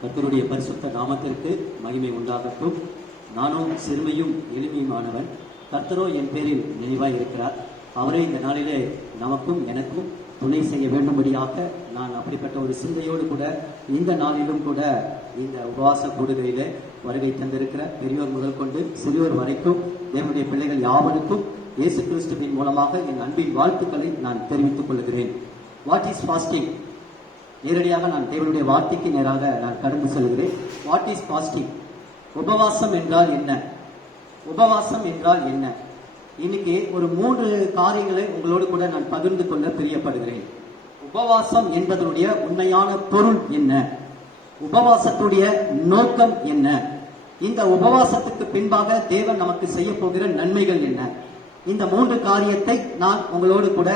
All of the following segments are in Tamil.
கர்த்தருடைய பரிசுத்த நாமத்திற்கு மகிமை உண்டாகட்டும். நானும் சிறுமையும் எளிமையுமானவன், கர்த்தரோ என் பேரில் நினைவாய் இருக்கிறார். அவரே இந்த நாளிலே நமக்கும் எனக்கும் துணை செய்ய வேண்டும்படியாக நான் அப்படிப்பட்ட ஒரு சிந்தையோடு கூட இந்த நாளிலும் கூட இந்த உபவாச கூடுகையிலே வருகை தந்திருக்கிற பெரியோர் முதல் கொண்டு சிறியோர் வரைக்கும் தேவனுடைய பிள்ளைகள் யாவருக்கும் இயேசு கிறிஸ்துவின் மூலமாக என் அன்பின் வாழ்த்துக்களை நான் தெரிவித்துக் கொள்கிறேன். What is fasting? நேரடியாக நான் தேவனுடைய வார்த்தைக்கு நேராக நான் கடந்து செல்கிறேன். What is fasting? உபவாசம் என்றால் என்ன? உபவாசம் என்றால் என்ன? இன்னைக்கு ஒரு 3 காரியங்களை உங்களோடு கூட நான் பகிர்ந்து கொள்ள பிரியப்படுகிறேன். உபவாசம் என்பதனுடைய உண்மையான பொருள் என்ன? உபவாசத்துடைய நோக்கம் என்ன? இந்த உபவாசத்துக்கு பின்பாக தேவன் நமக்கு செய்ய போகிற நன்மைகள் என்ன? இந்த 3 காரியத்தை நான் உங்களோடு கூட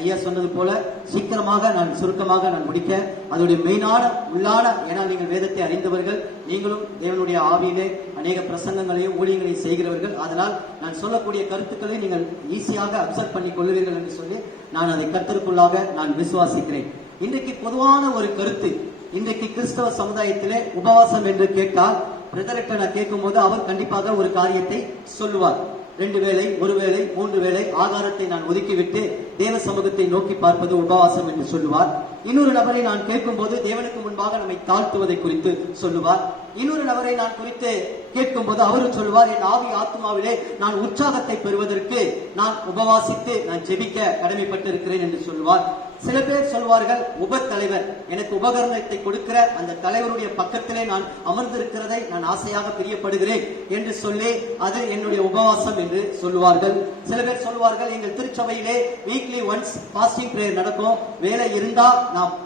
ஐயா சொன்னது போல சீக்கிரமாக நான் சுருக்கமாக நான் முடிக்க, அதோடைய மெயினான உள்ளான, ஏன்னா நீங்கள் வேதத்தை அறிந்தவர்கள், நீங்களும் தேவனுடைய ஆவியிலே அநேக பிரசங்கங்களையும் ஊழியங்களையும் செய்கிறவர்கள், அதனால் நான் சொல்லக்கூடிய கருத்துக்களை நீங்கள் ஈஸியாக அப்சர்வ் பண்ணி கொள்ளுவீர்கள் என்று சொல்லி நான் அதை கருத்திற்குள்ளாக நான் விசுவாசிக்கிறேன். இன்றைக்கு பொதுவான ஒரு கருத்து, இன்றைக்கு கிறிஸ்தவ சமுதாயத்திலே உபவாசம் என்று கேட்டால், பிரதர்கிட்ட நான் கேட்கும் போது அவர் கண்டிப்பாக ஒரு காரியத்தை சொல்லுவார். 2 வேளை, 1 வேளை, 3 வேளை ஆகாரத்தை நான் ஒதுக்கிவிட்டு தேவ சமூகத்தை நோக்கி பார்ப்பது உபவாசம் என்று சொல்லுவார். இன்னொரு நபரை நான் கேட்கும் போது தேவனுக்கு முன்பாக நம்மை தாழ்த்துவதை குறித்து சொல்லுவார். இன்னொரு நபரை நான் குறித்து கேட்கும் போது அவரும் சொல்லுவார், என் ஆவி ஆத்மாவிலே நான் உற்சாகத்தை பெறுவதற்கு நான் உபவாசித்து நான் ஜெபிக்க கடமைப்பட்டு இருக்கிறேன் என்று சொல்லுவார். சில பேர் சொல்வார்கள், உப தலைவர், எனக்கு உபகரணத்தை கொடுக்கிற அந்த தலைவருடைய பக்கத்திலே நான் அமர்ந்திருக்கிறதை நான் ஆசையாக பிரியப்படுகிறேன் என்று சொல்லி அது என்னுடைய உபவாசம் என்று சொல்லுவார்கள். சில பேர் சொல்வார்கள், எங்கள் திருச்சபையிலே வீக்லி ஒன்ஸ் ஃபாஸ்டிங் பிரேயர் நடக்கும், வேலை இருந்தா நான்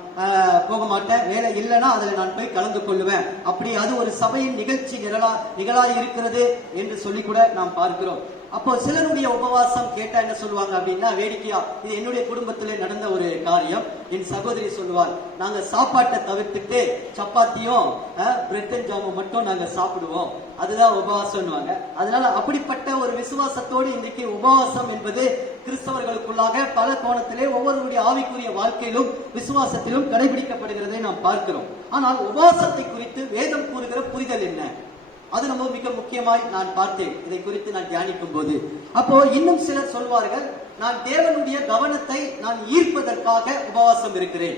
போக மாட்டேன், வேலை இல்லைன்னா அதில் நான் போய் கலந்து கொள்ளுவேன், அப்படி அது ஒரு சபையின் நிகழ்ச்சி நிகழாய் இருக்கிறது என்று சொல்லி கூட நாம் பார்க்கிறோம். அப்போ சிலருடைய உபவாசம் கேட்டா என்ன சொல்லுவாங்க அப்படின்னா, வேடிக்கையா, இது என்னுடைய குடும்பத்திலே நடந்த ஒரு காரியம். என் சகோதரி சொல்லுவார், நாங்க சாப்பாட்டை தவிர்த்துட்டு சப்பாத்தியும் பிரெட் அண்ட் ஜாமும் மட்டும் நாங்க சாப்பிடுவோம், அதுதான் உபவாசம்னுவாங்க. அதனால அப்படிப்பட்ட ஒரு விசுவாசத்தோடு இன்றைக்கு உபவாசம் என்பது கிறிஸ்தவர்களுக்குள்ளாக பல கோணத்திலே ஒவ்வொருவருடைய ஆவிக்குரிய வாழ்க்கையிலும் விசுவாசத்திலும் கடைபிடிக்கப்படுகிறதை நாம் பார்க்கிறோம். ஆனால் உபவாசத்தை குறித்து வேதம் கூறுகிற புரிதல் என்ன? அது நம்ம மிக முக்கியமாய் நான் பார்த்தேன் இதை குறித்து நான் தியானிக்கும் போது. அப்போ இன்னும் சிலர் சொல்வார்கள், நான் தேவனுடைய கவனத்தை நான் ஈர்ப்பதற்காக உபவாசம் இருக்கிறேன்,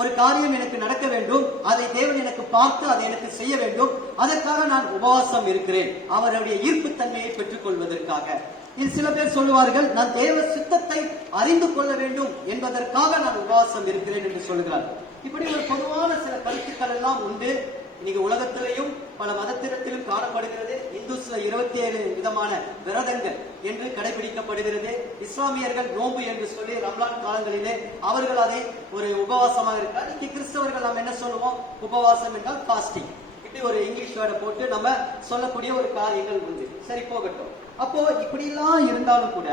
ஒரு காரியம் எனக்கு நடக்க வேண்டும், அதை தேவன் எனக்கு பார்த்து அதை எனக்கு செய்ய வேண்டும், அதற்காக நான் உபவாசம் இருக்கிறேன், அவருடைய ஈர்ப்பு தன்மையை பெற்றுக் கொள்வதற்காக. இது சில பேர் சொல்லுவார்கள், நான் தேவ சித்தத்தை அறிந்து கொள்ள வேண்டும் என்பதற்காக நான் உபவாசம் இருக்கிறேன் என்று சொல்கிறார். இப்படி ஒரு பொதுவான சில கருத்துக்கள் எல்லாம் உண்டு. இன்னைக்கு உலகத்திலையும் பல மதத்தினத்திலும் காணப்படுகிறது. இந்துஸ்ல 27 விதமான விரதங்கள் என்று கடைபிடிக்கப்படுகிறது. இஸ்லாமியர்கள் நோன்பு என்று சொல்லி ரம்லான் காலங்களிலே அவர்கள் அதை ஒரு உபவாசமாக இருக்கிறார். இன்னைக்கு கிறிஸ்தவர்கள் நாம் என்ன சொல்லுவோம், உபவாசம் என்றால் ஃபாஸ்டிங், இப்படி ஒரு இங்கிலீஷ் வேர்டை போட்டு நம்ம சொல்லக்கூடிய ஒரு காரியங்கள் உண்டு. சரி, போகட்டும். அப்போ இப்படி எல்லாம் இருந்தாலும் கூட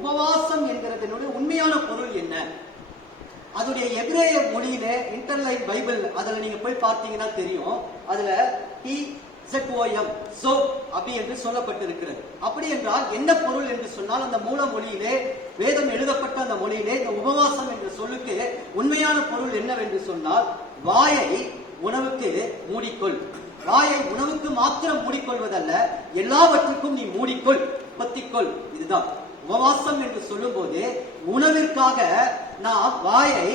உபவாசம் என்கிறதனுடைய உண்மையான பொருள் என்ன? அதோடைய எபிரேய மொழியில இன்டர்லைன் பைபிள், அதுல நீங்க போய் பார்த்தீங்கன்னா தெரியும், அதுல PZOM சோப் அப்படி என்று சொல்லப்பட்டிருக்கிறது. அப்படி என்றால் என்ன பொருள் என்று சொன்னால், அந்த மூல மொழியிலே, வேதம் எழுதப்பட்ட அந்த மொழியிலே இந்த உபவாசம் என்ற சொல்லுக்கு உண்மையான பொருள் என்னவென்று சொன்னால், வாயை உணவுக்கு மூடிக்கொள். வாயை உணவுக்கு மாத்திரம் மூடிக்கொள்வதல்ல, எல்லாவற்றுக்கும் நீ மூடிக்கொள், பொத்திக்கொள். இதுதான் உபவாசம் என்று சொல்லும் போது உணவிற்காக நாம் வாயை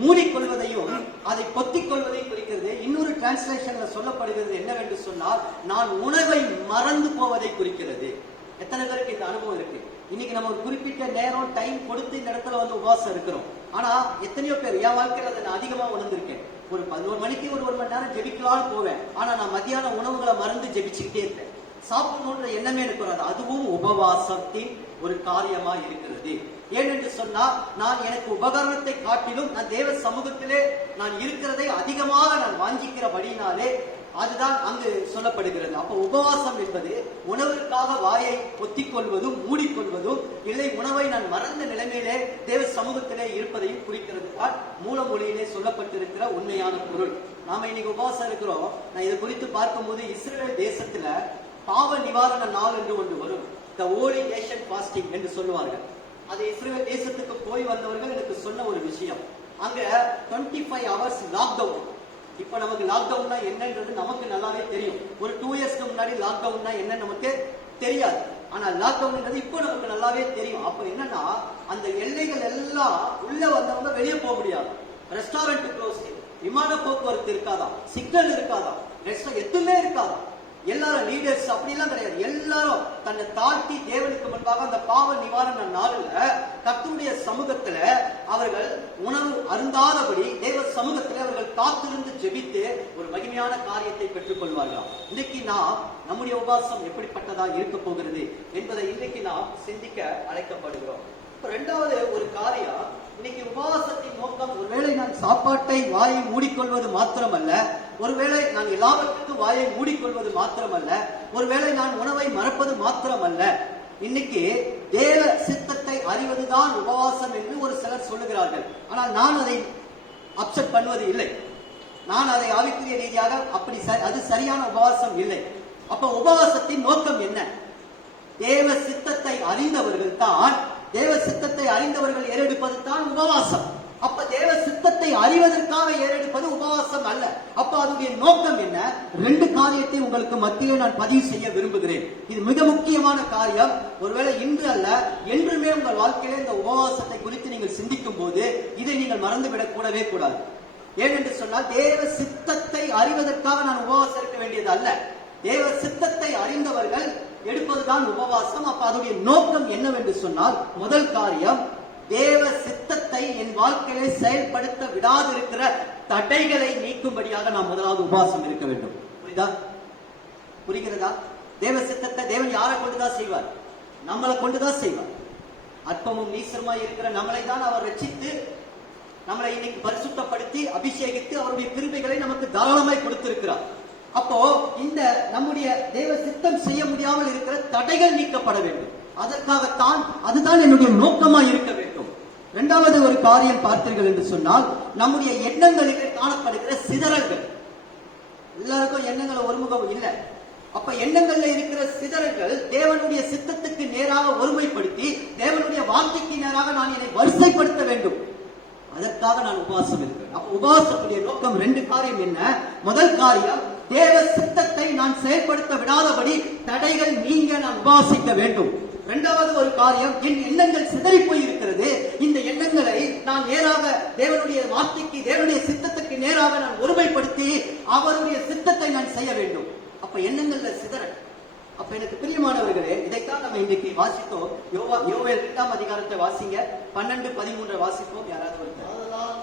மூடிக்கொள்வதையும் அதை பொத்திக் கொள்வதையும் குறிக்கிறது. இன்னொரு டிரான்ஸ்லேஷன்ல சொல்லப்படுகிறது என்னவென்று சொன்னால், நான் உணவை மறந்து போவதை குறிக்கிறது. எத்தனை பேருக்கு இந்த அனுபவம் இருக்கு? இன்னைக்கு நம்ம ஒரு குறிப்பிட்ட நேரம் டைம் கொடுத்து இந்த இடத்துல வந்து உபவாசம் இருக்கிறோம். ஆனா எத்தனையோ பேர், என் வாழ்க்கையில அதை நான் அதிகமா உணர்ந்திருக்கேன். ஒரு 11 மணிக்கு ஒரு மணி நேரம் ஜெபிக்கலான்னு போவேன், ஆனா நான் மத்தியான உணவுகளை மறந்து ஜெபிச்சுக்கிட்டே இருப்பேன். சாப்பிடணுன்ற எண்ணமே இருக்கிறது. அதுவும் உபவாசத்தின் ஒரு காரியமா இருக்கிறது. ஏனென்று சொன்னால், நான் எனக்கு உபகரணத்தை காட்டிலும் நான் தேவ சமூகத்திலே நான் இருக்கிறதை அதிகமாக நான் வாஞ்சிக்கிறபடினாலே அதுதான் அங்கு சொல்லப்படுகிறது. அப்ப உபவாசம் என்பது உணவிற்காக வாயை ஒத்திக்கொள்வதும் மூடிக்கொள்வதும் இல்லை, உணவை நான் மறந்த நிலைமையிலே தேவ சமூகத்திலே இருப்பதையும் குறிக்கிறது தான் மூல மொழியிலே சொல்லப்பட்டிருக்கிற உண்மையான பொருள். நாம இன்னைக்கு உபவாசம் இருக்கிறோம். நான் இதை குறித்து பார்க்கும்போது, இஸ்ரேல் தேசத்துல பாவ நிவாரண நாள் என்று ஒன்று வரும், தி ஹோலி நேஷன் ஃபாஸ்டிங் என்று சொல்லுவார்கள். அது இஸ்ரேல் தேசத்துக்கு போய் வந்தவர்கள் எனக்கு சொன்ன ஒரு விஷயம். அங்க 25 hours லாக்டவுன், இப்ப நமக்கு லாக்டவுன்னா என்னன்றது நமக்கு நல்லாவே தெரியும். ஒரு 2 இயர்ஸ்க்கு முன்னாடி லாக்டவுன்னா என்ன நமக்கு தெரியாது. ஆனா லாக்டவுன்ன்றது இப்போ நமக்கு நல்லாவே தெரியும். அப்ப என்னன்னா அந்த எல்லைகள் எல்லாம் உள்ள வந்தவங்க வெளியே போக முடியாது. ரெஸ்டாரண்ட் க்ளோஸ், விமான போக்குவரத்து இருக்காதா, சிக்னல் இருக்காதா, எதுவுமே இருக்காதா. எல்லாரும் லீடர்ஸ் அப்படிலாம் கிடையாது. எல்லாரும் தன்னை தாழ்த்தி தேவனுக்கு முன்பாக அந்த பாவ நிவாரண நாளில் கர்த்தருடைய சமூகத்துல அவர்கள் உணவு அருந்தாதபடி தேவ சமூகத்தில் அவர்கள் காத்திருந்து ஜெபித்து ஒரு மகிமையான காரியத்தை பெற்றுக் கொள்வார்கள். இன்றைக்கு நாம் நம்முடைய உபவாசம் எப்படிப்பட்டதா இருக்க போகிறது என்பதை இன்றைக்கு நாம் சிந்திக்க அழைக்கப்படுகிறோம். இரண்டாவது ஒரு காரியம், இன்னைக்கு உபவாசத்தின் நோக்கம் ஒருவேளை நான் சாப்பாட்டை வாயை மூடிக்கொள்வது மாத்திரமல்ல, ஒருவேளை நான் எல்லாவற்றுக்கும் வாயை மூடிக்கொள்வது மாத்திரமல்ல, ஒருவேளை நான் உணவை மறப்பது மாத்திரமல்ல. இன்னைக்கு தேவ சித்தத்தை அறிவதுதான் உபவாசம் என்று ஒரு சிலர் சொல்லுகிறார்கள். ஆனால் நான் அதை அப்செட் பண்ணுவது இல்லை. நான் அதை ஆவிக்குரிய ரீதியாக அப்படி அது சரியான உபவாசம் இல்லை. அப்ப உபவாசத்தின் நோக்கம் என்ன? தேவ சித்தத்தை அறிந்தவர்கள் தான், தேவ சித்தத்தை அறிந்தவர்கள் ஏறெடுப்பது தான் உபவாசம். அப்ப தேவ சித்தத்தை அறிவதற்காக ஏறெடுப்பது உபவாசம் அல்ல. அப்ப அதனுடைய நோக்கம் என்ன? 2 காரியத்தை உங்களுக்கு மத்தியில் நான் பதிவு செய்ய விரும்புகிறேன். இது மிக முக்கியமான காரியம். ஒருவேளை இன்று அல்ல, என்றுமே உங்கள் வாழ்க்கையில இந்த உபவாசத்தை குறித்து நீங்கள் சிந்திக்கும் போது இதை நீங்கள் மறந்துவிடக் கூடவே கூடாது. ஏனென்று சொன்னால் தேவ சித்தத்தை அறிவதற்காக நான் உபவாசம் இருக்க வேண்டியது அல்ல. தேவ சித்தத்தை அறிந்தவர்கள் எடுப்பதுதான் உபவாசம். அப்ப அதனுடைய நோக்கம் என்னவென்று சொன்னால், முதல் காரியம், தேவ சித்தத்தை என் வாழ்க்கையிலே செயல்படுத்த விடாதிருக்கிற தடைகளை நீக்கும்படியாக நாம் முதலாவது உபவாசம் இருக்க வேண்டும். புரிகிறதா? தேவ சித்தத்தை தேவன் யாரை கொண்டுதான் செய்வார்? நம்மளை கொண்டுதான் செய்வார். அற்பமும் நீசருமாய் இருக்கிற நம்மளை தான் அவர் ரட்சித்து நம்மளை இன்னைக்கு பரிசுத்தப்படுத்தி அபிஷேகித்து அவருடைய கிருபைகளை நமக்கு தாராளமாய் கொடுத்திருக்கிறார். அப்போ இந்த நம்முடைய தேவ சித்தம் செய்ய முடியாமல் இருக்கிற தடைகள் நீக்கப்பட வேண்டும். அதற்காகத்தான், அதுதான் என்னுடைய நோக்கமாக இருக்க வேண்டும். இரண்டாவது ஒரு காரியம் பார்த்தீர்கள் என்று சொன்னால், நம்முடைய எண்ணங்களிலே காணப்படுகிற சிதறல்கள். எல்லாருக்கும் எண்ணங்கள் ஒருமுகம் இல்லை. அப்ப எண்ணங்கள்ல இருக்கிற சிதறல்கள் தேவனுடைய சித்தத்துக்கு நேராக ஒருமைப்படுத்தி தேவனுடைய வார்த்தைக்கு நேராக நான் என்னை வரிசைப்படுத்த வேண்டும். அதற்காக நான் உபவாசம் இருக்கிறேன். அப்ப உபவாசத்துடைய நோக்கம் 2 காரியம் என்ன? முதல் காரியம், தேவ சித்தத்தை நான் செயல்படுத்த விடாதபடி தடைகள் நீங்க நான் உபவாசிக்க வேண்டும். இரண்டாவது ஒரு காரியம், என் எண்ணங்கள் சிதறி போய் இருக்கிறது. இந்த எண்ணங்களை நான் நேராக தேவனுடைய வார்த்தைக்கு, தேவனுடைய சித்தத்துக்கு நேராக நான் ஒருமைப்படுத்தி அவருடைய சித்தத்தை நான் செய்ய வேண்டும். அப்ப எண்ணங்கள்ல சிதறல். அப்ப எனக்கு பிரியமானவர்களே, இதைத்தான் நம்ம இன்றைக்கு வாசித்தோம். யோவேல் 8ஆம் அதிகாரத்தை வாசிங்க, 12-13 வாசிப்போம். யாராவது ஒருத்தர்.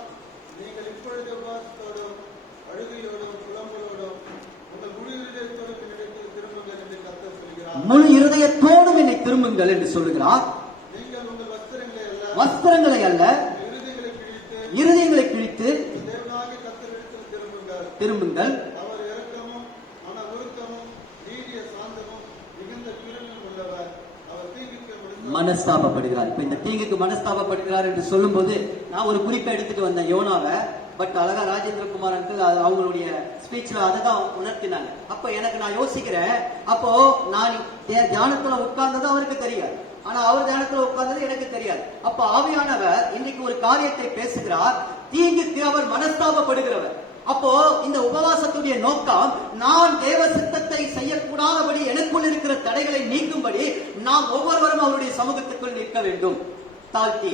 நீங்கள் இப்பொழுது உபவாசத்தோடும் அழுகையோடும் புலம்பலோடும் உங்கள் முழு இருதயத்தோடும் திரும்புங்கள் என்று கர்த்தர் சொல்கிறார். முழு இருதயத்தோடும் என்னை திரும்புங்கள் என்று சொல்லுகிறார். நீங்கள் உங்கள் வஸ்திரங்களை அல்ல இருதயங்களை கிழித்து தேவனாகிய கர்த்தரிடத்தில் திரும்புங்கள். அவர் இரக்கமும் மன உருக்கமும் நீடிய சாந்தமும் மிகுந்த கிருபையும் உள்ளவர். அவர் தீங்குக்கு மனஸ்தாபப்படுகிறார். இப்ப இந்த தீங்குக்கு மனஸ்தாபப்படுகிறார் என்று சொல்லும் போது நான் ஒரு குறிப்பை எடுத்துட்டு வந்தேன் யோனாவை. பட் அழகா ராஜேந்திரகுமார் அங்கிள் அவங்களுடைய ஸ்பீச்ல அதுதான் உணர்த்தினாங்க. அப்ப எனக்கு நான் யோசிக்கிறேன், அப்போ நான் தியானத்துல உட்கார்ந்தது அவருக்கு தெரியாது, ஆனா அவர் தியானத்துல உட்கார்ந்தது எனக்கு தெரியாது. அப்ப ஆவியானவர் இன்னைக்கு ஒரு காரியத்தை பேசுகிறார், தீங்குக்கு அவர் மனஸ்தாபப்படுகிறவர். அப்போ இந்த உபவாசத்துடைய நோக்கம், நான் தேவ சித்தத்தை செய்யக்கூடாதபடி எனக்குள் இருக்கிற தடைகளை நீக்கும்படி நாம் ஒவ்வொருவரும் அவருடைய சமூகத்துக்குள் நிற்க வேண்டும். தாழ்த்தி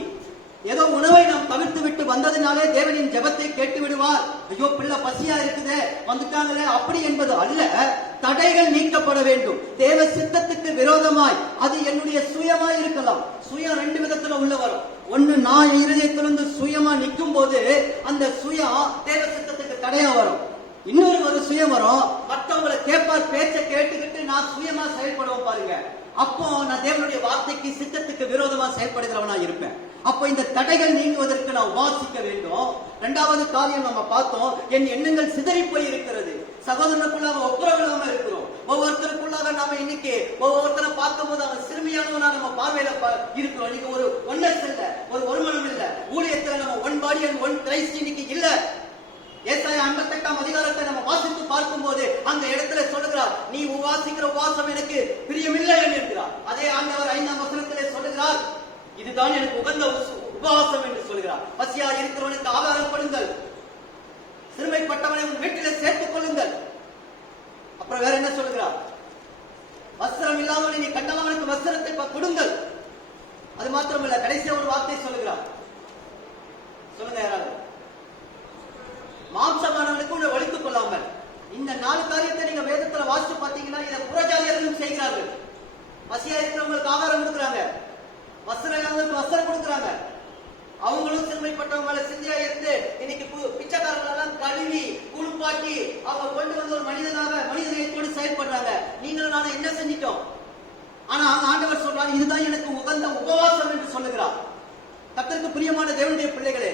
ஏதோ உணவை நாம் தவிர்த்து விட்டு வந்ததினாலே தேவனின் ஜெபத்தை கேட்டு விடுவார், ஐயோ பிள்ளை பசியா இருக்குதே வந்துட்டாங்களே அப்படி என்பது அல்ல. தடைகள் நீக்கப்பட வேண்டும். தேவ சித்தத்துக்கு விரோதமாய், அது என்னுடைய சுயமாய் இருக்கலாம். சுயம் 2 விதத்துல உள்ள வரும். ஒண்ணு, நான் இருதயத்திலிருந்து சுயமா நிற்கும் போது அந்த சுயம் தேவ சித்தத்துக்கு தடையா வரும். இன்னொரு ஒரு சுயம் வரும், மற்றவங்களை கேட்பார் பேச்ச கேட்டுக்கிட்டு நான் சுயமா செயல்படுவோம் பாருங்க. அப்போ நான் தேவனுடைய வார்த்தைக்கு சித்தத்துக்கு விரோதமா செயல்படுகிறவனா இருப்பேன். அப்ப இந்த தடைகள் நீங்குவதற்கு நான் வாசிக்க வேண்டும். இரண்டாவது காரியம் நம்ம பார்த்தோம், என் எண்ணங்கள் சிதறி போய் இருக்கிறது. சகோதரனுக்குள்ளாக ஒப்புரவில்லாம இருக்கிறோம். ஒவ்வொருத்தருக்குள்ளாக நாம இன்னைக்கு ஒவ்வொருத்தரை பார்க்கும் போது அவன் சிறுமியானவனா நம்ம பார்வையில இருக்கிறோம். இன்னைக்கு ஒரு ஒன்னஸ் இல்ல, ஒரு ஒருமனம் இல்ல. ஊழியத்துல நம்ம one body and one Christ இன்னைக்கு இல்ல. ஏசாயா 58ஆம் அதிகாரத்தை நம்ம வாசித்து பார்க்கும் போது அந்த இடத்துல சொல்லுகிறார், நீ உபாசிக்கிற உபாசம் எனக்கு பிரியமில்லை என்கிறார். அதே ஆண்டவர் 5ஆம் வசனத்திலே சொல்லுகிறார், இதுதான் எனக்கு உகந்த உபவாசம் என்று சொல்கிறார். பசியா இருக்கிறவனுக்கு ஆகாரம் கொடுங்கள், சிறுமைப்பட்டவனை உன் வீட்டிலே சேர்த்துக் கொள்ளுங்கள். அப்புறம் வேற என்ன சொல்லுகிறார்? வஸ்திரம் இல்லாமல் நீ கண்டவனுக்கு வஸ்திரத்தை கொடுங்கள். அது மாத்திரமல்ல, கடைசியா ஒரு வார்த்தை சொல்லுகிறார். சொல்லுங்க யாராவது. மாம்சமானவனுக்கு உன்னை ஒழித்துக் கொள்ளாமல். இந்த 4 காரியத்தை நீங்க வேதத்துல வாசித்து பார்த்தீங்கன்னா இதை புறஜாதியர்களும் செய்கிறார்கள். பசியா இருக்கிறவங்களுக்கு ஆகாரம் கொடுக்குறாங்க, வஸ்திரம் இல்லாதவங்களுக்கு வஸ்திரம் கொடுக்குறாங்க. அவங்களும் சிறுமைப்பட்டவங்க சிந்தையா இருந்து இன்னைக்கு பிச்சைக்காரங்களெல்லாம் கழுவி குளிப்பாட்டி அவங்க கொண்டு வந்து ஒரு மனிதநேயத்தோடு செயல்படுறாங்க. நீங்களும் நானும் என்ன செஞ்சிட்டோம்? ஆனா ஆண்டவர் சொல்றாரு, இதுதான் எனக்கு உகந்த உபவாசம் என்று சொல்லுகிறார். கர்த்தருக்கு பிரியமான தேவனுடைய பிள்ளைகளே,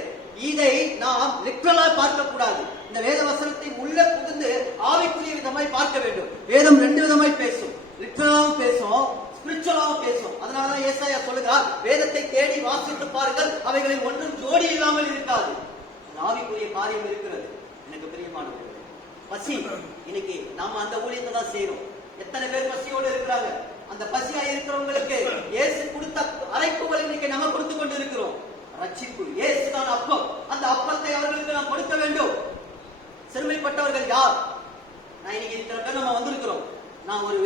இதை நாம் லிட்டரலா பார்க்க கூடாது. இந்த வேத வசனத்தை உள்ள புகுந்து ஆவிக்குரிய விதமாய் பார்க்க வேண்டும். வேதம் 2 விதமாய் பேசும், லிட்டரலாவும் பேசும், ஸ்பிரிச்சுவலாவும் பேசும். அதனாலதான் ஏசாயா சொல்லுகிறார், வேதத்தை தேடி வாசித்து பாருங்கள், அவைகளில் ஒன்றும் ஜோடி இல்லாமல் இருக்காது. ஆவிக்குரிய காரியம் இருக்கிறது. எனக்கு பிரியமானவர்களே, பசி. இன்னைக்கு நாம அந்த ஊழியத்தை தான் செய்யறோம். எத்தனை பேர் பசியோடு இருக்கிறாங்க? அந்த பசியா இருக்கிறவங்களுக்கு இயேசு கொடுத்த அரைப்புகள் இன்னைக்கு நம்ம கொடுத்து கொண்டு இருக்கிறோம். ரட்சிப்பு இயேசுதான் அப்பம். அந்த அப்பத்தை அவர்களுக்கு நாம் கொடுக்க வேண்டும். சிறுமைப்பட்டவர்கள் யார்? நான் இன்னைக்கு இத்தனை பேர் நம்ம வந்திருக்கிறோம். நான் ஒரு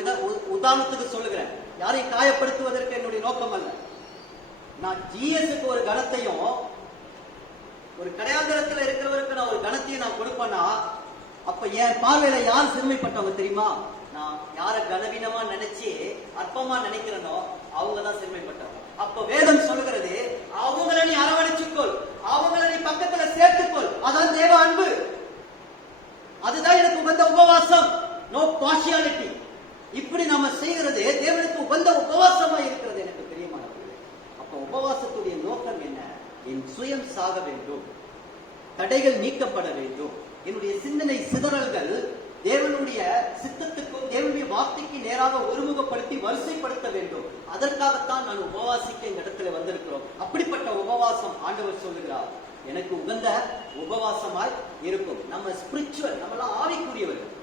உதாரணத்துக்கு சொல்லுகிறேன். யாரையும் காயப்படுத்துவதற்கு என்னுடைய நோக்கம் அல்ல. நான் ஜிஎஸ்க்கு ஒரு கணத்தையும் ஒரு கடையாந்திரத்தில் இருக்கிறவருக்கு நான் ஒரு கணத்தையும் நான் கொடுப்பேன்னா, அப்ப என் பார்வையில யார் சிறுமைப்பட்டவங்க தெரியுமா? நான் யார கனவீனமா நினைச்சு அற்பமா நினைக்கிறனோ அவங்கதான் சிறுமைப்பட்டவங்க. அப்ப வேதம் சொல்லுகிறது, அவங்கள நீ அரவணைச்சுக்கொள், அவங்கள நீ பக்கத்துல சேர்த்துக்கொள். அதான் தேவ அன்பு. அதுதான் எனக்கு உகந்த உபவாசம். No partiality. இப்படி நாம செய்கிறது தேவனுக்கு உகந்த உபவாசமா இருக்கிறது. எனக்கு பிரியமானது. அப்ப உபவாசத்துடைய நோக்கம் என்ன? என் சுயம் சாக வேண்டும், தடைகள் நீக்கப்பட வேண்டும், என்னுடைய சிந்தனை சிதறல்கள் தேவனுடைய சித்தத்துக்கும் தேவனுடைய வார்த்தைக்கு நேராக ஒருமுகப்படுத்தி வரிசைப்படுத்த வேண்டும். அதற்காகத்தான் நான் உபவாசிக்க இந்த இடத்துல வந்திருக்கிறோம். அப்படிப்பட்ட உபவாசம் ஆண்டவர் சொல்லுகிறார் எனக்கு உகந்த உபவாசமாய் இருக்கும். நம்ம ஸ்பிரிச்சுவல், நம்மளாம் ஆவிக்குரியவர்கள்.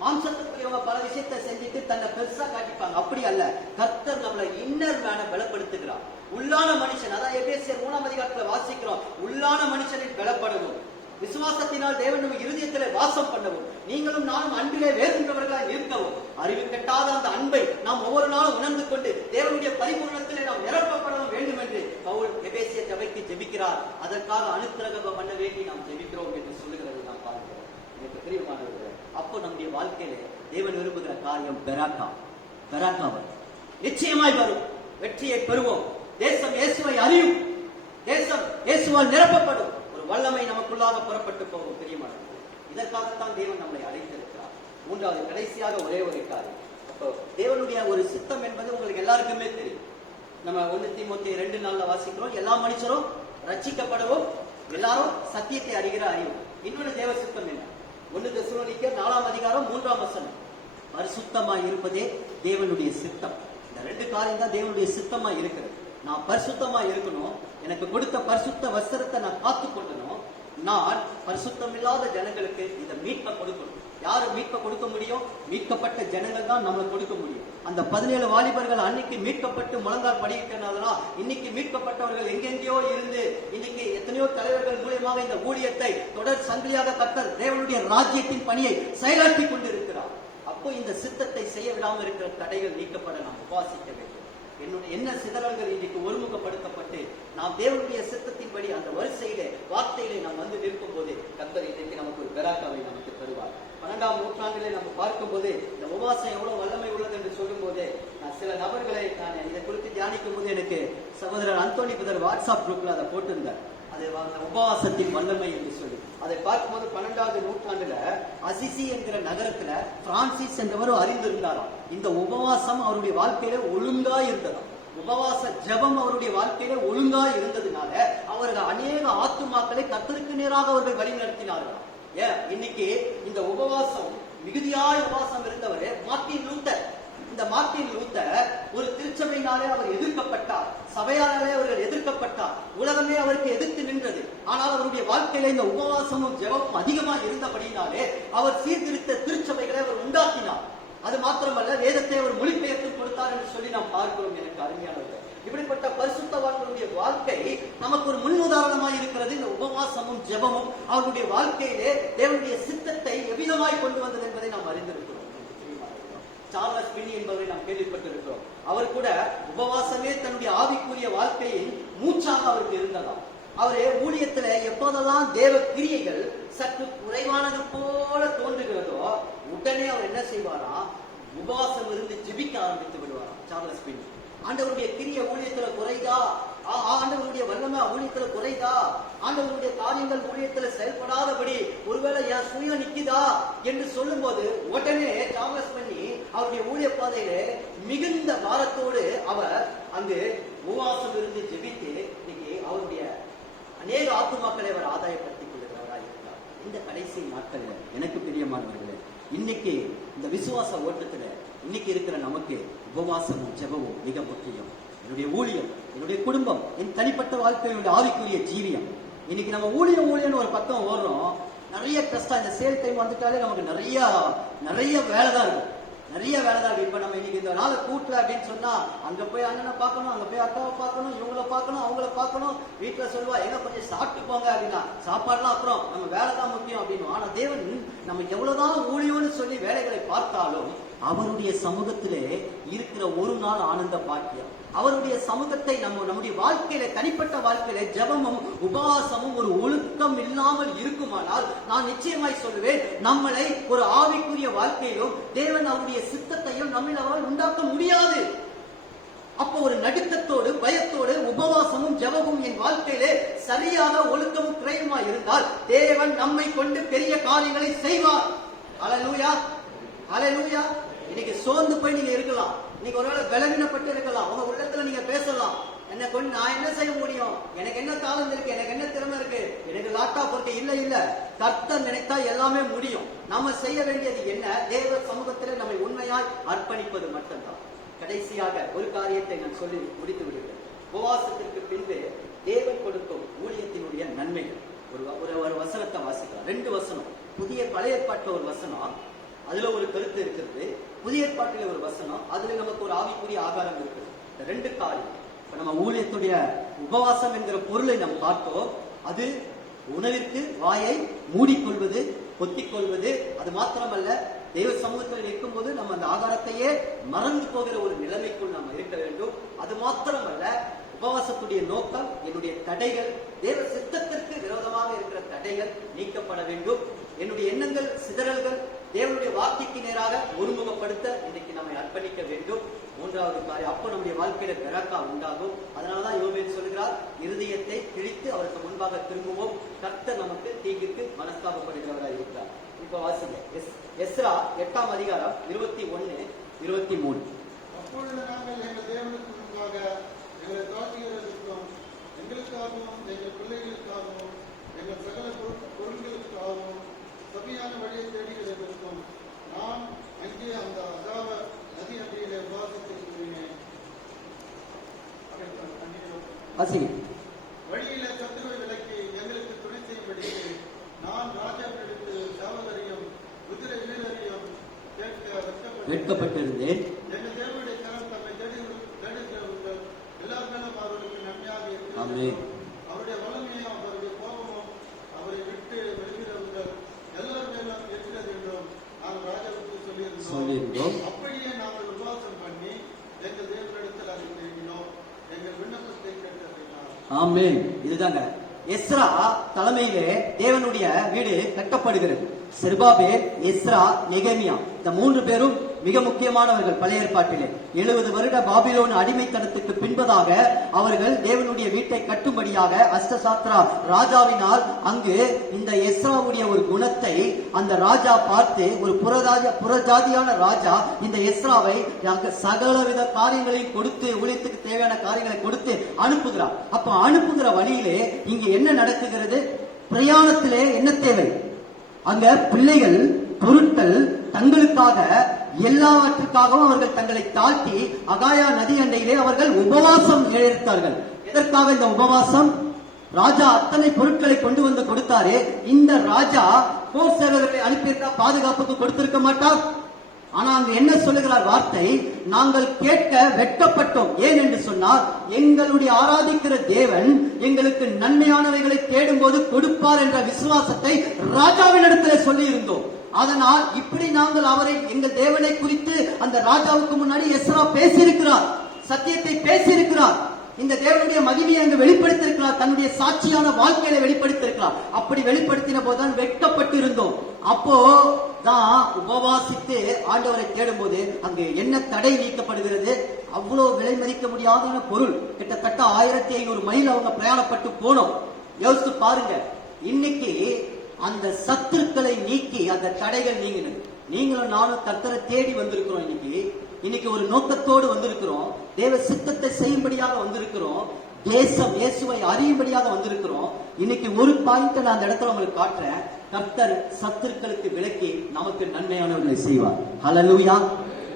மாம்சத்துக்குரியவங்க பல விஷயத்தை செஞ்சுட்டு தன்னை பெருசா காட்டிப்பாங்க. அப்படி அல்ல. கர்த்தர் நம்மளை இன்னர் மேன பலப்படுத்துகிறார். உள்ளான மனுஷன், அதான் எபேசியர் 3ஆம் அதிகாரத்துல வாசிக்கிறோம், உள்ளான மனுஷனை பலப்படவும், விசுவாசத்தினால் தேவன் நம்ம இருதயத்திலே வாசம் பண்ணவும், நீங்களும் நானும் அன்பிலே வேறுகின்றவர்களாக இருக்கவும், அறிவு கெட்டாத அந்த அன்பை நாம் ஒவ்வொரு நாளும் உணர்ந்து கொண்டு தேவனுடைய பரிபூர்ணத்திலே நாம் நிரப்பப்படவும் வேண்டும் என்று பவுல் எபேசிய சபைக்கு ஜெபிக்கிறார். அதற்காக அனுக்கிரகம் பண்ண வேண்டி நாம் ஜெபிக்கிறோம் என்று சொல்லுகிறது நாம் பார்க்கிறோம். எனக்கு பிரியமானவர்களே, அப்போ நம்முடைய வாழ்க்கையிலே தேவன் விரும்புகிற காரியம் பெராக்கா வரும். நிச்சயமாய் வரும். வெற்றியை பெறுவோம். தேசம் இயேசுவை அறியும். தேசம் இயேசுவால் நிரப்பப்படும். வல்லமை நமக்குள்ளாக புறப்பட்டு போகும். பிரியமானவர்களே, இதற்காகத்தான் தேவன் நம்மை அழைத்திருக்கிறார். 3வது கடைசியாக ஒரே ஒரு காரியம். அப்போ தேவனுடைய ஒரு சித்தம் என்பது உங்களுக்கு எல்லாருக்குமே தெரியும். நம்ம 1 தீமோத்தேயு 2:4 வாசிக்கிறோம், எல்லா மனுஷரும் ரட்சிக்கப்படவும் எல்லாரும் சத்தியத்தை அறிகிற அறிவு. இன்னொரு தேவ சித்தம் என்ன? 1 தெசலோனிக்கேயர் 4ஆம் அதிகாரம் 3ஆம் வசனம், பரிசுத்தமாய் இருப்பதே தேவனுடைய சித்தம். இந்த 2 காரியம் தான் தேவனுடைய சித்தமா இருக்கிறது. நான் பரிசுத்தமா இருக்கணும், எனக்கு கொடுத்த பரிசுத்த வஸ்திரத்தை நான் காத்து கொள்ளணும். நான் பரிசுத்தம் இல்லாத ஜனங்களுக்கு இதை மீட்ப கொடுக்கணும். யாரு மீட்ப கொடுக்க முடியும்? மீட்கப்பட்ட ஜனங்கள் தான் நம்மளை கொடுக்க முடியும். அந்த 17 வாலிபர்கள் அன்னைக்கு மீட்கப்பட்டு முழங்கால் படிக்கிறதுனால இன்னைக்கு மீட்கப்பட்டவர்கள் எங்கெங்கயோ இருந்து இன்னைக்கு எத்தனையோ தலைவர்கள் மூலியமாக இந்த ஊழியத்தை தொடர் சங்கிலியாக கர்த்தர் தேவனுடைய ராஜ்யத்தின் பணியை செயலாற்றி கொண்டிருக்கிறார். அப்போ இந்த சித்தத்தை செய்ய விடாமல் இருக்கிற தடைகள் நீக்கப்பட நாம் உபாசிக்க வேண்டும். என்ன சிதறல்கள் இன்னைக்கு ஒருமுகப்படுத்தப்பட்டு நாம் தேவனுடைய சித்தத்தின்படி அந்த வரிசையிலே வார்த்தையிலே நாம் வந்து நிற்கும் போது கர்த்தர் இன்றைக்கு நமக்கு ஒரு பெராக்காவை நமக்கு தருவார். 12ஆம் நூற்றாண்டிலே நம்ம பார்க்கும் போது இந்த உபவாசம் எவ்வளவு வல்லமை உள்ளது என்று சொல்லும் போது நான் சில நபர்களை நான் இதை குறித்து தியானிக்கும் போது எனக்கு சகோதரர் அந்தோனி புதர் வாட்ஸ்அப் குரூப்ல அதை போட்டிருந்தார். அது உபவாசத்தின் வல்லமை என்று சொல்லி அதை பார்க்கும்போது 12வது நூற்றாண்டுல அசிசி என்கிற நகரத்துல பிரான்சிஸ் என்றவரும் அறிந்திருந்தாராம். இந்த உபவாசம் அவருடைய வாழ்க்கையில ஒழுங்கா இருந்ததாம். உபவாச ஜபம் அவருடைய வாழ்க்கையில ஒழுங்கா இருந்ததுனால அவர்கள் அநேக ஆத்துமாக்களை கர்த்தருக்கு நேராக அவர்கள் வழி நடத்தினார்கள். இன்னைக்கு இந்த உபவாசம் மிகுதியாய் உபவாசம் இருந்தவர் மார்ட்டின் லூத்தர். இந்த மார்ட்டின் லூத்தர் ஒரு திருச்சபையினாலே அவர் எதிர்க்கப்பட்டார், சபையாலே அவர்கள் எதிர்க்கப்பட்டார், உலகமே அவருக்கு எதிர்த்து நின்றது. ஆனால் அவருடைய வாழ்க்கையில இந்த உபவாசமும் ஜெபமும் அதிகமாக இருந்தபடினாலே அவர் சீர்திருத்த திருச்சபைகளை அவர் உண்டாக்கினார். அது மாத்திரமல்ல, வேதத்தை அவர் மொழிபெயர்த்து கொடுத்தார் என்று சொல்லி நாம் பார்க்கிறோம். எனக்கு அருமையானது, இப்படிப்பட்ட பரிசுத்தவான்களுடைய வாழ்க்கை நமக்கு ஒரு முன் உதாரணமாக இருக்கிறது. இந்த உபவாச உபவாசமும் ஜெபமும் அவருடைய வாழ்க்கையிலே தேவனுடைய சித்தத்தை எவ்விதமாய் கொண்டு வந்தது என்பதை நாம் அறிந்திருக்கிறோம். சார்லஸ் பின்னி என்பவரை நாம் கேள்விப்பட்டிருக்கிறோம். அவர் கூட உபவாசமே தன்னுடைய ஆவிக்குரிய வாழ்க்கையின் மூச்சாக அவருக்கு இருந்ததாம். அவரே ஊழியத்துல எப்போதெல்லாம் தேவ கிரியைகள் சற்று குறைவானது போல தோன்றுகிறதோ உடனே அவர் என்ன செய்வாரா, உபவாசம் இருந்து ஜெபிக்க ஆரம்பித்து விடுவாராம் சார்லஸ் பின்னி. ஆண்டவருடைய கிரிய ஊழியத்துல குறைதா, ஆண்டவருடைய வல்லமை ஊழியத்துல குறைதா, ஆண்டவருடைய காரியங்கள் ஊழியத்துல செயல்படாதபடி ஒருவேளை என் சுயம் நிக்குதா என்று சொல்லும் போது உடனே சார்லஸ் பண்ணி அவருடைய ஊழிய பாதையில மிகுந்த பாரத்தோடு அவர் அங்கு உபவாசம் இருந்து ஜெபித்து இன்னைக்கு அவருடைய அநேக ஆத்துமாக்களை அவர் ஆதாயப்படுத்திக் கொள்ளுகிறவராக இருக்கிறார். இந்த கடைசி நாட்களில் எனக்கு பிரியமானவர்களே, இன்னைக்கு இந்த விசுவாச ஓட்டத்துல இன்னைக்கு இருக்கிற நமக்கு உபவாசமும் ஜெபமும் மிக முக்கியம். என்னுடைய ஊழியம், என்னுடைய குடும்பம், என் தனிப்பட்ட வாழ்க்கையுடைய ஆவிக்குரிய ஜீவியம். இன்னைக்கு நம்ம ஊழியம் ஒரு பக்கம் ஓடுறோம். நிறைய கஷ்டம். இந்த சேல் டைம் வந்துட்டாலே நமக்கு நிறைய வேலை தான் இருக்கும். நிறைய வேலை தான் இருக்கு. இப்ப நம்ம இன்னைக்கு இந்த நாளை கூட்டல அப்படின்னு சொன்னா அங்க போய் அண்ணனை பார்க்கணும், அங்க போய் அக்காவை பார்க்கணும், இவங்களை பார்க்கணும், அவங்கள பார்க்கணும். வீட்டுல சொல்லுவா எங்க கொஞ்சம் சாப்பிட்டு போங்க அப்படின்னா, சாப்பாடுலாம் அப்புறம், நம்ம வேலை தான் முக்கியம் அப்படின்னு. ஆனா தேவன் நம்ம எவ்வளவுதான் ஊழியம்னு சொல்லி வேலைகளை பார்த்தாலும் அவருடைய சமூகத்திலே இருக்கிற ஒரு நாள் ஆனந்த பாக்கியம். அவருடைய சமூகத்தை நம்முடைய வாழ்க்கையில, தனிப்பட்ட வாழ்க்கையில ஜெபமும் உபவாசமும் ஒரு ஒழுக்கம் இல்லாமல் இருக்குமானால் நான் நிச்சயமாய் சொல்லுவேன், நம்மளை ஒரு ஆவிக்குரிய வாழ்க்கையிலும் தேவன் அவருடைய சித்தத்தையும் நம்மில் அவரால் உண்டாக்க முடியாது. அப்போ ஒரு நடுக்கத்தோடு பயத்தோடு உபவாசமும் ஜெபமும் என் வாழ்க்கையிலே சரியாக ஒழுக்கமும் கிரயமா இருந்தால் தேவன் நம்மை கொண்டு பெரிய காரியங்களை செய்வார். அல்லேலூயா, அல்லேலூயா. இன்னைக்கு சோர்ந்து போய் நீங்க இருக்கலாம், நீங்க ஒருவேளை பலவீனப்பட்டு இருக்கலாம். உங்க உள்ளத்துல நீங்க பேசலாம், என்ன கொண்டு நான் என்ன செய்ய முடியும், எனக்கு என்ன தாளம் இருக்கு, எனக்கு என்ன திறமை இருக்கு, எனக்கு லேப்டாப் இருக்கு. இல்ல, கர்த்தர் நினைத்தா எல்லாமே முடியும். நாம செய்ய வேண்டியது என்ன, தேவ சமூகத்திலே நம்மை உண்மையாய் அர்ப்பணிப்பது மட்டும்தான். கடைசியாக ஒரு காரியத்தை நான் சொல்லி முடித்து விடுகிறேன். உபவாசத்திற்கு பின்பு தேவன் கொடுக்கும் ஊழியத்தினுடைய நன்மைகள். ஒரு வசனத்தை வாசிக்கலாம். 2 வசனம். பழைய ஏற்பாட்டு ஒரு வசனம், அதுல ஒரு கருத்து இருக்கிறது. புதிய ஏற்பாட்டில ஒரு வசனம், அதுல நமக்கு ஒரு ஆவிக்குரிய ஆகாரம் இருக்குது. இந்த 2 காரியம். இப்ப நம்ம ஊழியத்துடைய உபவாசம் என்கிற பொருளை நம்ம பார்த்தோம். அது உணவிற்கு வாயை மூடிக்கொள்வது, பொத்திக்கொள்வது. அது மாத்திரமல்ல, தேவ சமூகத்தில் இருக்கும் போது நம்ம அந்த ஆகாரத்தையே மறந்து போகிற ஒரு நிலைமைக்குள் நாம் இருக்க வேண்டும். அது மாத்திரமல்ல, உபவாசத்துடைய நோக்கம் என்னுடைய தடைகள், தேவ சித்தத்திற்கு விரோதமாக இருக்கிற தடைகள் நீக்கப்பட வேண்டும். என்னுடைய எண்ணங்கள், சிதறல்கள் தேவனுடைய வார்த்தைக்கு நேராக ஒருமுகப்படுத்த இன்னைக்கு நம்மை அர்ப்பணிக்க வேண்டும். 3வது காரியம், அப்போ நம்முடைய வாழ்க்கையில பெரக்கா உண்டாகும். அதனாலதான் யோபேல் சொல்கிறார், இருதயத்தை கிழித்து அவருக்கு முன்பாக திரும்புவோம், கர்த்தர் நமக்கு தீங்குக்கு மனஸ்தாபப்படுகிறவராக இருக்கிறார். இப்ப வாசிங்க, எஸ்ரா 8ஆம் அதிகாரம் 21, 23. அப்பொழுது நாங்கள் எங்கள் தேவனுக்கு முன்பாக எங்களை தாழ்த்துகிறதற்கும், எங்களுக்காகவும் எங்கள் பிள்ளைகளுக்காகவும் எங்கள் சகல பொருள்களுக்காகவும் சபையான வழியை தேடுகிறதற்கும் நான் அங்கே அந்த அகாவ நதி அடியிலே உபவாசித்திருக்கிறேன். வழியிலே சத்துருவை விலக்கி எங்களுக்கு துணை செய்யும்படி நான் ராஜாவினிடத்து சாவகரையும் குதிரை வீரரையும் கேட்க வெட்கப்பட்டிருந்தேன். எங்கள் தேவனுடைய கரம் தம்மை தேடுகிறவர்கள் எல்லாருமே அவர்களுக்கு நன்மையாக இருக்கிறது. அவருடைய வல்லமையும் அவருடைய கோபமும் அவரை விட்டு வெளிகிறவர்கள் எல்லார் மேலும் இருக்கிறது என்றும் நாங்கள் ராஜாவுக்கு சொல்லியிருந்தோம். அப்படியே நாங்கள் உபவாசம் பண்ணி எங்கள் தேவனிடத்தில் அதை தேடினோம், எங்கள் விண்ணப்பத்தை கேட்டறினார். ஆமென். இதுதாங்க எஸ்ரா தலைமையிலே தேவனுடைய வீடு கட்டப்படுகிறது. செருபாபேல், எஸ்ரா, நெகேமியா, இந்த 3 பேரும் மிக முக்கியமானவர்கள் பழைய ஏற்பாட்டிலே. 70 வருட பாபிலோன் அடிமைத்தனத்துக்கு பின்பதாக அவர்கள் தேவனுடைய வீட்டை கட்டும்படியாக அஷ்டசாத்ரா ராஜாவினால் அங்கு இந்த எஸ்ராவுடைய ஒரு குணத்தை அந்த ராஜா பார்த்து, ஒரு புறஜாதியான ராஜா இந்த எஸ்ராவை சகலவித காரியங்களையும் கொடுத்து, ஊழியத்துக்கு தேவையான காரியங்களை கொடுத்து அனுப்புகிறார். அப்ப அனுப்புகிற வழியிலே இங்க என்ன நடக்குகிறது, பிரயாணத்திலே என்ன தேவை, அங்க பிள்ளைகள், பொருட்கள், தங்களுக்காக எல்லாவற்றுக்காகவும் அவர்கள் தங்களை தாழ்த்தி அகாயா நதி அண்டையிலே அவர்கள் உபவாசம் எடுத்தார்கள். எதற்காக இந்த உபவாசம்? ராஜா அத்தனை பொருட்களை கொண்டு வந்து கொடுத்தாரு. இந்த ராஜா போர் சேவகர்களை அனுப்பியிருந்தா பாதுகாப்புக்கு கொடுத்திருக்க மாட்டார். ஆனா அங்க என்ன சொல்லுகிறார் வார்த்தை, நாங்கள் கேட்க வெட்கப்பட்டோம். ஏன் என்று சொன்னால், எங்களுடைய ஆராதிக்கிற தேவன் எங்களுக்கு நன்மையானவைகளை தேடும் போது கொடுப்பார் என்ற விசுவாசத்தை ராஜாவினிடத்திலே சொல்லி இருந்தோம். அதனால் இப்படி நாங்கள் அவரை, எங்கள் தேவனை குறித்து அந்த ராஜாவுக்கு முன்னாடி எஸ்ரா பேசியிருக்கிறார், சத்தியத்தை பேசியிருக்கிறார், இந்த தேவனுடைய மகிமையை அங்கு வெளிப்படுத்தியிருக்கிறார், தன்னுடைய சாட்சியான வாழ்க்கையில வெளிப்படுத்தியிருக்கிறார். அப்படி வெளிப்படுத்தின போதுதான் வெட்கப்பட்டு இருந்தோம். அப்போ தான் உபவாசித்து ஆண்டவரை தேடும் போது அங்கு என்ன தடை நீக்கப்படுகிறது. அவ்வளவு விலை மதிக்க முடியாத பொருள், கிட்டத்தட்ட 1500 மைல் அவங்க பிரயாணப்பட்டு போனோம். யோசித்து பாருங்க. இன்னைக்கு அந்த சத்துருக்களை நீக்கி அந்த தடைகள் நீங்கினது. நீங்களும் நானும் கர்த்தரை தேடி வந்திருக்கிறோம். இன்னைக்கு ஒரு நோக்கத்தோடு வந்திருக்கிறோம். தேவ சித்தத்தை செய்யும்படியாக வந்திருக்கிறோம். தேசம் இயேசுவை அறியும்படியாக வந்திருக்கிறோம். இன்னைக்கு ஒரு பாயிண்ட் நான் அந்த இடத்துல உங்களுக்கு காட்டுறேன். கர்த்தர் சத்துருக்களுக்கு விலக்கி நமக்கு நன்மையானவர்களை செய்வார். ஹல்லேலூயா.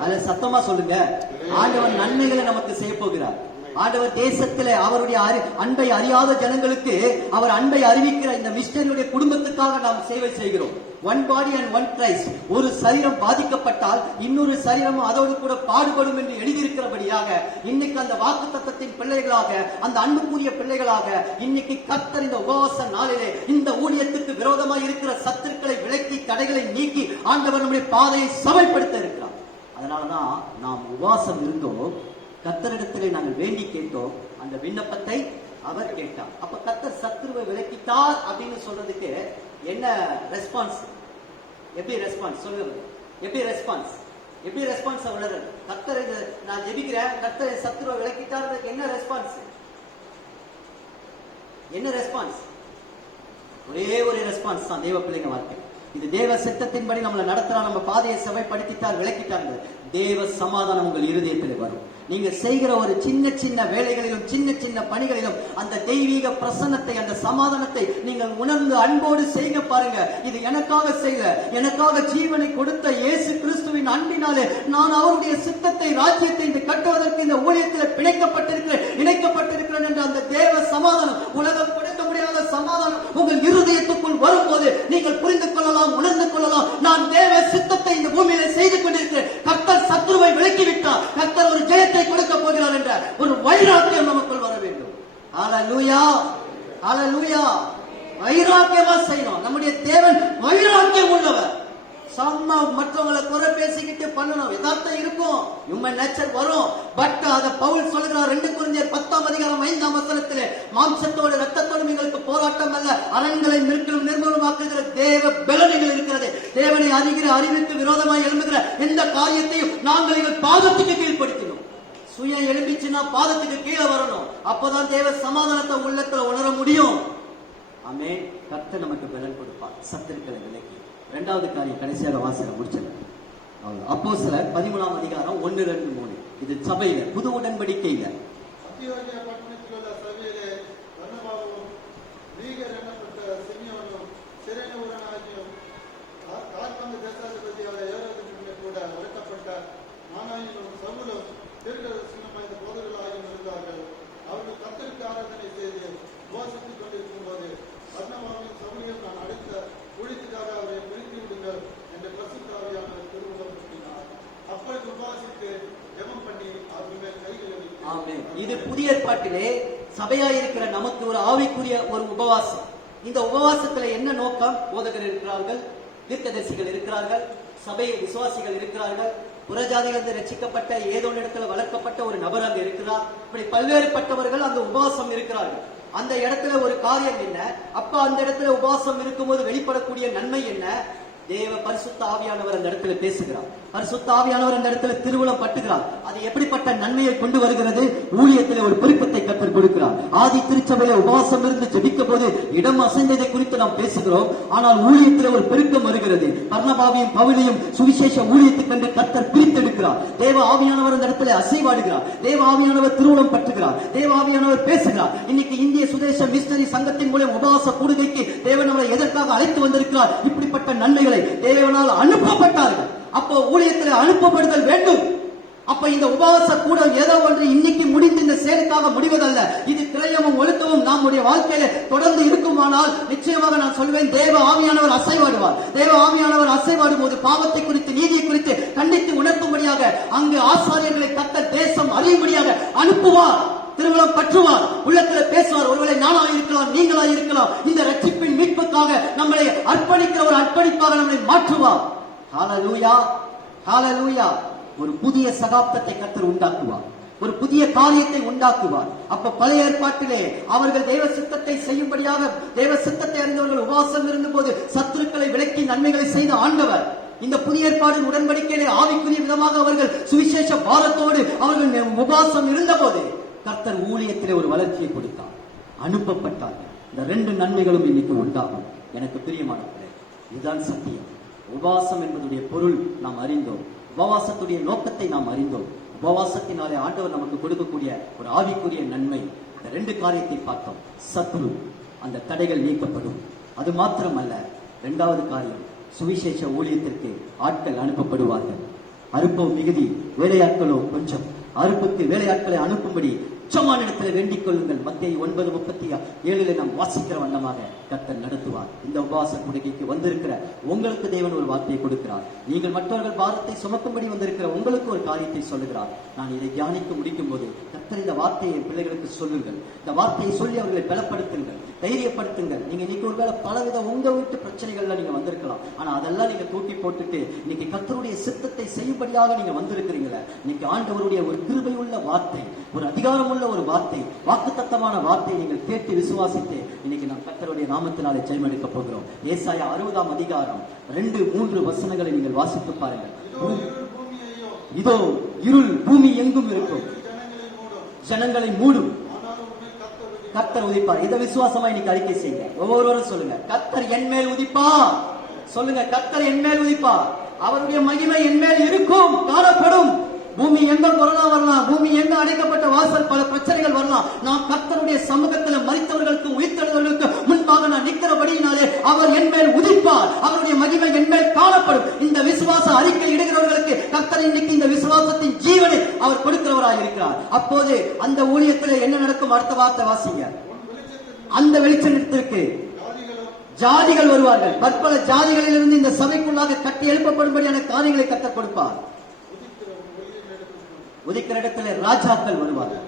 அத சத்தமா சொல்லுங்க. ஆண்டவர் நன்மைகளை நமக்கு செய்ய போகிறார். ஆண்டவர் தேசத்திலே அவருடைய அன்பை அறியாத ஜனங்களுக்கு அவர் அன்பை அறிவிக்கிற இந்த மிஷனரியுடைய குடும்பத்துக்காக நாம் சேவை செய்கிறோம். One body and one Christ. ஒரு சரீரம் பாதிக்கப்பட்டால் இன்னொரு சரீரம் அதோடு கூட பாடுபடும் என்று எழுதியிருக்கிறபடியாக இன்னைக்கு அந்த வாக்குத்தத்தத்தின் பிள்ளைகளாக, அந்த அன்புக்குரிய பிள்ளைகளாக இன்னைக்கு கர்த்தர் இந்த உபவாச நாளிலே இந்த ஊழியத்துக்கு விரோதமாக இருக்கிற சத்துருக்களை விலக்கி தடைகளை நீக்கி ஆண்டவர் நம்முடைய பாதையை சமைப்படுத்த இருக்கிறார். அதனாலதான் நாம் உபவாசம் இருந்தோம். கர்த்தரிடத்திலே நாங்கள் வேண்டி கேட்டோம். அந்த விண்ணப்பத்தை அவர் கேட்டார். அப்ப கர்த்தர் சத்துருவை விலக்கிட்டார் அப்படின்னு சொல்றதுக்கு என்ன ரெஸ்பான்ஸ்? எப்படி ரெஸ்பான்ஸ் சொல்லுங்க? எப்படி ரெஸ்பான்ஸ் வளருது? கர்த்தர் நான் ஜெபிக்கிறேன், கர்த்தர் சத்துருவை விலக்கிட்டார், என்ன ரெஸ்பான்ஸ்? ஒரே ஒரு ரெஸ்பான்ஸ் தான் தேவ பிள்ளைங்க வாழ்க்கை. இது தேவ சித்தத்தின்படி நம்மளை நடத்துறா, நம்ம பாதையை செவைப்படுத்திட்டார், விலக்கிட்டார். தேவ சமாதானம் உங்கள் இருதயத்தில் வரும். நீங்க செய்கிற ஒரு சின்ன சின்ன வேலைகளிலும் சின்ன சின்ன பணிகளிலும் அந்த தெய்வீக பிரசன்னத்தை, அந்த சமாதானத்தை நீங்கள் உணர்ந்து அன்போடு செய்ய பாருங்க. இது எனக்காக செய்யல, எனக்காக ஜீவனை கொடுத்த இயேசு கிறிஸ்துவின் அன்பினாலே நான் அவருடைய சித்தத்தை, ராஜ்யத்தை இன்று கட்டுவதற்கு இந்த ஊழியத்தில் இணைக்கப்பட்டிருக்கிறேன் என்ற அந்த தேவ சமாதானம், உலகம் கொடுக்க முடியாத சமாதானம் உங்கள் இருதயத்துக்குள் வரும்போது நீங்கள் புரிந்து கொள்ளலாம், உணர்ந்து கொள்ளலாம். நான் தேவ சித்தத்தை இந்த பூமியில செய்து கொண்டிருக்கிறேன். கர்த்தர் சத்துருவை விலக்கிவிட்டார், கர்த்தர் ஒரு ஜெயத்தை கொடுக்க போகிறார் என்ற ஒரு வைராக்கியம் நமக்குள் வர வேண்டும். ஹல்லேலூயா, ஹல்லேலூயா. வைராக்கியமா செய்யணும். நம்முடைய தேவன் வைராக்கியம் உள்ளவர். சம்மா மற்றவங்களை குறை பேசிக்கிட்டு பண்ணணும், யதார்த்தம் இருக்கும், ஹியூமன் நேச்சர் வரும். பட் அத பவுல் சொல்லுகிறார் 2 கொரிந்தியர் 10:5 மாம்சத்தோடு இரத்தத்தோடும் எங்களுக்கு போராட்டம் அல்ல, அரண்களை நிர்மூலமாக்குகிற தேவ பலன்கள் இருக்கிறது. தேவனை அறிகிற அறிவுக்கு விரோதமாக எழும்புகிற எந்த காரியத்தையும் நாங்கள் எங்கள் பாதத்துக்கு கீழ்ப்படுத்தணும். சுயம் எழும்பிச்சுன்னா பாதத்துக்கு கீழே வரணும். அப்பதான் தேவ சமாதானத்தை உள்ளத்துல உணர முடியும். ஆமென். கர்த்தர் நமக்கு பலன் கொடுப்பார் சத்துருக்களை விலக்கி. 2வது காரியம் கடைசியாக வாசகம் முடிச்சது. அப்போஸ்தலர் 13 1, 2, 3. இது சபையில புது உடன்படிக்கையில அந்தியோகியா பட்டணத்தில் உள்ள சபையிலே பர்னபாவும் நீகர் எனப்பட்ட சிமியோனும் சிரேனூரனாகியும் கார்பங்கு தேசாதிபதியான ஏரோதுக்கு கூட விரட்டப்பட்ட மானாயினும் சவுலும் தீர்க்கதரிசியும் இந்த போதகர்களாகியும் இருந்தார்கள். அவர்கள் கர்த்தருக்கு ஆராதனை செய்து உபவாசித்துக் கொண்டிருக்கும் போது பர்னபாவையும் சவுலையும் நான் அழைத்த ஊழியத்துக்காக அவரை நிறுத்தி விடுங்கள் என்று பரிசுத்த ஆவியானவர் திருவுளம் பற்றினார். அப்பொழுது உபவாசித்து ஜெபம் பண்ணி அவர்கள் மேல் கைகளை வைத்து. இது புதிய ஏற்பாட்டிலே சபையாயிருக்கிற நமக்கு ஒரு ஆவிக்குரிய ஒரு உபவாசம். இந்த உபவாசத்துல என்ன நோக்கம்? போதகர் இருக்கிறார்கள், தீர்க்கதரிசிகள் இருக்கிறார்கள், சபை விசுவாசிகள் இருக்கிறார்கள், புறஜாதிகளிலிருந்து ரட்சிக்கப்பட்ட ஏதோ இடத்துல வளர்க்கப்பட்ட ஒரு நபர் அங்க இருக்கிறார். இப்படி பல்வேறுபட்டவர்கள் அந்த உபவாசம் இருக்கிறார்கள். அந்த இடத்துல ஒரு காரியம் என்ன? அப்ப அந்த இடத்துல உபவாசம் இருக்கும்போது வெளிப்படக்கூடிய நன்மை என்ன? தேவ பரிசுத்த ஆவியானவர் அந்த இடத்துல பேசுகிறார். பரிசுத்த ஆவியானவர் அந்த இடத்துல திருவுளம் பட்டுகிறார். அது எப்படிப்பட்ட நன்மையை கொண்டு வருகிறது? ஊழியத்திலே ஒரு பெருக்கத்தை கர்த்தர் கொடுக்கிறார். ஆதி திருச்சபையில உபவாசம் இருந்து ஜெபிக்க போது இடம் அசைந்ததை குறித்து நாம் பேசுகிறோம். ஆனால் ஊழியத்திலே ஒரு பெருக்கம் வருகிறது. பர்னபாவையும் பவுலையும் சுவிசேஷ ஊழியத்துக்கென்று கர்த்தர் பிரித்தெடுக்கிறார். தேவ ஆவியானவர் அந்த இடத்துல அசைவாடுகிறார். தேவ ஆவியானவர் திருவுளம் பற்றுகிறார். தேவ ஆவியானவர் பேசுகிறார். இன்னைக்கு இந்திய சுதேச மிஷனரி சங்கத்தின் மூலம் உபவாச கூடுகைக்கு தேவன் நம்மளை எதற்காக அழைத்து வந்திருக்கிறார்? இப்படிப்பட்ட நன்மைகளை தேவனால் அனுப்பப்பட்டார்கள். அப்போ ஊழியத்தில் அனுப்பப்படுதல் வேண்டும். அப்ப இந்த உபவாச கூடம் ஏதோ ஒன்று இன்னைக்கு முடிந்து இந்த செயலுக்காக முடிவதல்ல. இது கிரயமும் ஒழுக்கமும் நம்முடைய வாழ்க்கையில தொடர்ந்து இருக்குமானால் நிச்சயமாக நான் சொல்வேன், தேவ ஆவியானவர் அசைவாடுவார். தேவ ஆவியானவர் அசைவாடும் போது பாவத்தை குறித்து, நீதியை குறித்து கண்டித்து உணர்த்தும்படியாக அங்கு ஆசாரியர்களை கர்த்தர் தேசம் அறியும்படியாக அனுப்புவார். திருமணம் பற்றுவார், உள்ளத்துல பேசுவார். ஒருவேளை நானா இருக்கலாம், நீங்களா இருக்கலாம். இந்த ரட்சிப்பின் மீட்புக்காக நம்மளை அர்ப்பணிக்கிற ஒரு அர்ப்பணிப்பாக நம்மளை மாற்றுவார். ஹalleluya, ஹalleluya. ஒரு புதிய சகாப்தத்தை கர்த்தர் உண்டாக்குவார், ஒரு புதிய காரியத்தை உண்டாக்குவார். அப்ப பழைய ஏற்பாட்டிலே அவர்கள் தேவ சித்தத்தை செய்யும்படியாக, தேவ சித்தத்தை அறிந்தவர்கள் உபவாசம் இருந்தபோது சத்துருக்களை விலக்கி நன்மைகளை செய்த ஆண்டவர் இந்த புதிய ஏற்பாடு உடன்படிக்கையிலே ஆவிக்குரிய விதமாக அவர்கள் சுவிசேஷ பாரத்தோடு அவர்கள் உபவாசம் இருந்தபோது கர்த்தர் ஊழியத்திலே ஒரு வளர்ச்சியை கொடுத்தார், அனுப்பப்பட்டார்கள். இந்த ரெண்டு நன்மைகளும் இன்னைக்கு உண்டாகும். எனக்கு பிரியமானவர்களே, இதுதான் சத்தியம். உபவாசம் என்பதுடைய பொருள் நாம் அறிந்தோம், உபவாசத்துடைய நோக்கத்தை நாம் அறிந்தோம். உபவாசத்தினாலே ஆண்டவர் நமக்கு கொடுக்கக்கூடிய ஒரு ஆவிக்குரிய நன்மை, இந்த ரெண்டு காரியத்தை பார்த்தோம். சத்ரு, அந்த தடைகள் நீக்கப்படும். அது மாத்திரமல்ல, இரண்டாவது காரியம், சுவிசேஷ ஊழியத்திற்கு ஆட்கள் அனுப்பப்படுவார்கள். அறுப்போ மிகுதி, வேலையாட்களோ கொஞ்சம். அறுப்புக்கு வேலையாட்களை அனுப்பும்படி உச்சமான இடத்துல வேண்டிக் கொள்ளுங்கள். மத்தேயு 9:37 நாம் வாசிக்கிற வண்ணமாக கர்த்தர் நடத்துவார். இந்த உபவாச கூடுகைக்கு வந்திருக்கிற உங்களுக்கு தேவன் ஒரு வார்த்தையை கொடுக்கிறார். நீங்கள் மற்றவர்கள் பாரத்தை சுமக்கும்படி வந்திருக்கிற உங்களுக்கு ஒரு காரியத்தை சொல்லுகிறார். நான் இதை தியானிக்க முடிக்கும் போது கர்த்தர் இந்த வார்த்தையை பிள்ளைகளுக்கு சொல்லுங்கள். இந்த வார்த்தையை சொல்லி அவர்களை பலப்படுத்துங்கள், தைரியப்படுத்துங்கள். நீங்க இன்னைக்கு ஒருவேளை பலவித உங்க வீட்டு பிரச்சனைகள்ல நீங்க வந்திருக்கலாம். ஆனா அதெல்லாம் நீங்க தூக்கி போட்டுட்டு இன்னைக்கு கர்த்தருடைய சித்தத்தை செய்யும்படியாக நீங்க வந்திருக்கிறீங்களா? இன்னைக்கு ஆண்டவருடைய ஒரு கிருபை உள்ள வார்த்தை, ஒரு அதிகாரம் ஒரு வார்த்தை, வாக்குத்தத்தமான வார்த்தை நீங்கள் கேட்டு விசுவாசித்து இன்னைக்கு நாம் கர்த்தருடைய நாமத்தினாலே ஜெயம் எடுக்க போகிறோம். ஏசாயா 60:2-3 வசனங்களை நீங்கள் வாசித்து பாருங்கள். இதோ இருள் பூமி எங்கும் இருக்கும், ஜனங்களை மூடும், கர்த்தர் உதிப்பார். இதை விசுவாசமா இன்னைக்கு அறிக்கை செய்யுங்க. ஒவ்வொருவரும் சொல்லுங்க, கர்த்தர் என் மேல் உதிப்பார். சொல்லுங்க, கர்த்தர் என் மேல் உதிப்பார். அவருடைய மகிமை என் மேல் இருக்கும், காணப்படும். பூமி எங்க கொரோனா வரலாம், பூமி எங்க அடைக்கப்பட்ட வாசல் பல பிரச்சனைகள் வரலாம். நான் கர்த்தருடைய சமூகத்தில் மரித்தவர்களுக்கு உயிர்த்தெழுந்தவர்களுக்கு முன்பாக நான் நிற்கிறபடியினாலே அவர் என் மேல் உதிப்பார், அவருடைய மகிமை என் மேல் காணப்படும். இந்த விசுவாச அறிக்கை இடுகிறவர்களுக்கு கர்த்தர் இன்னைக்கு இந்த விசுவாசத்தின் ஜீவனை அவர் கொடுக்கிறவராக இருக்கிறார். அப்போது அந்த ஊழியத்தில் என்ன நடக்கும்? அடுத்த வார்த்தை வாசிங்க. அந்த வெளிச்சத்திற்கு ஜாதிகள் வருவார்கள். பற்பல ஜாதிகளிலிருந்து இந்த சபைக்குள்ளாக கட்டி எழுப்பப்படும்படியான காரியங்களை கர்த்தர் கொடுப்பார். உதிக்கிற இடத்துல ராஜாக்கள் வருவார்கள்.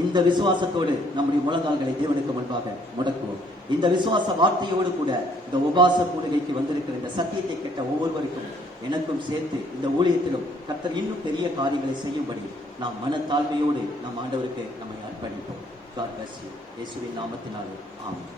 இந்த விசுவாசத்தோடு நம்முடைய முழங்கால்களை தேவனுக்கு முன்பாக முடக்குவோம். இந்த விசுவாச வார்த்தையோடு கூட இந்த உபாச கூடுகைக்கு வந்திருக்கிற இந்த சத்தியத்தை கேட்ட ஒவ்வொருவருக்கும் எனக்கும் சேர்த்து இந்த ஊழியத்திலும் கர்த்தர் இன்னும் பெரிய காரியங்களை செய்யும்படி நாம் மனத்தாழ்மையோடு நம் ஆண்டவருக்கு நம்மை அர்ப்பணிப்போம். God bless you. இயேசுவின் நாமத்தினாலே ஆமென்.